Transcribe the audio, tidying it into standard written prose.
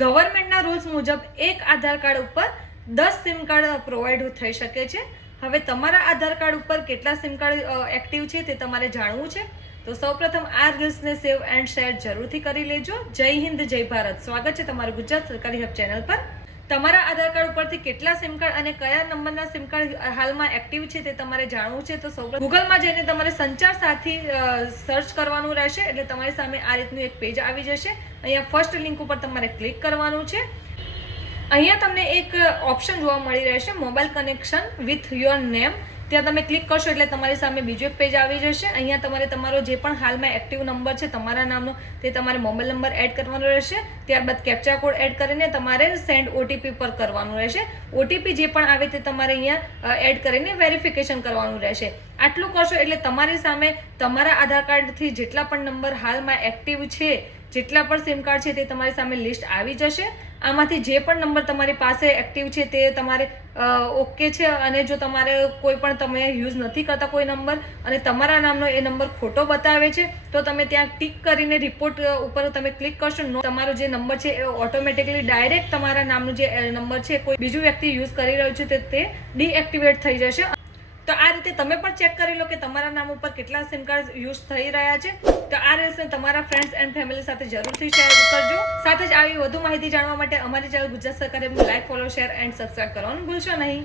ગવર્મેન્ટના rules મુજબ એક આધાર card ઉપર 10 સિમ કાર્ડ પ્રોવાઈડ થઈ શકે છે. હવે તમારા આધાર કાર્ડ ઉપર કેટલા સિમ કાર્ડ એક્ટિવ છે તે તમારે જાણવું છે. તો સૌપ્રથમ આ રીલ્સને સેવ એન્ડ શેર જરૂરથી કરી લેજો. જય હિન્દ, જય ભારત. સ્વાગત છે તમારું ગુજરાત સરકારી હબ ચેનલ પર. તમારા આધાર કાર્ડ ઉપરથી કેટલા સિમ કાર્ડ અને કયા નંબરના સિમ કાર્ડ હાલમાં એક્ટિવ છે તે તમારે જાણવું છે. તો સૌપ્રથમ ગૂગલમાં જઈને તમારે સંચાર સાથી સર્ચ કરવાનું રહેશે, એટલે તમારી સામે આ રીતનું એક પેજ આવી જશે. અહીંયા ફર્સ્ટ લિંક ઉપર તમારે ક્લિક કરવાનું છે. અહીંયા તમને એક ઓપ્શન જોવા મળી રહેશે, mobile connection with your name. ત્યાં તમે ક્લિક કરશો એટલે તમારી સામે બીજો એક પેજ આવી જશે. અહીંયા તમારે તમારો જે પણ હાલમાં એક્ટિવ નંબર છે તમારા નામનો તે તમારે મોબાઈલ નંબર એડ કરવાનો રહેશે. ત્યારબાદ કેપ્ચા કોડ એડ કરીને તમારે સેન્ડ ઓટીપી પર કરવાનું રહેશે. ઓટીપી જે પણ આવે તે તમારે અહીંયા એડ કરીને વેરિફિકેશન કરવાનું રહેશે. આટલું કરશો એટલે તમારી સામે તમારા આધાર કાર્ડથી જેટલા પણ નંબર હાલમાં એક્ટિવ છે, જેટલા પણ સિમ કાર્ડ છે તે તમારી સામે લિસ્ટ આવી જશે. આમાંથી જે પણ નંબર તમારી પાસે એક્ટિવ છે તે તમારે ઓકે છે, અને જો તમારે કોઈ પણ તમે યુઝ નથી કરતા કોઈ નંબર અને તમારા નામનો એ નંબર ખોટો બતાવે છે તો તમે ત્યાં ટિક કરીને રિપોર્ટ ઉપર તમે ક્લિક કરશો. તમારો જે નંબર છે એ ઓટોમેટિકલી ડાયરેક્ટ તમારા નામનો જે નંબર છે કોઈ બીજું વ્યક્તિ યુઝ કરી રહ્યું છે તે ડીએક્ટિવેટ થઈ જશે. તો આ રીતે તમે પણ ચેક કરી લો કે તમારા નામ ઉપર કેટલા સિમ કાર્ડ યુઝ થઈ રહ્યા છે. તો આ રીલ્સને તમારા ફ્રેન્ડ્સ એન્ડ ફેમિલી સાથે જરૂરથી શેર કરજો. સાથે જ આવી વધુ માહિતી જાણવા માટે અમારી ચેનલ ગુજરાત સરકારી like, follow, share and subscribe કરવાનું ભૂલશો નહીં.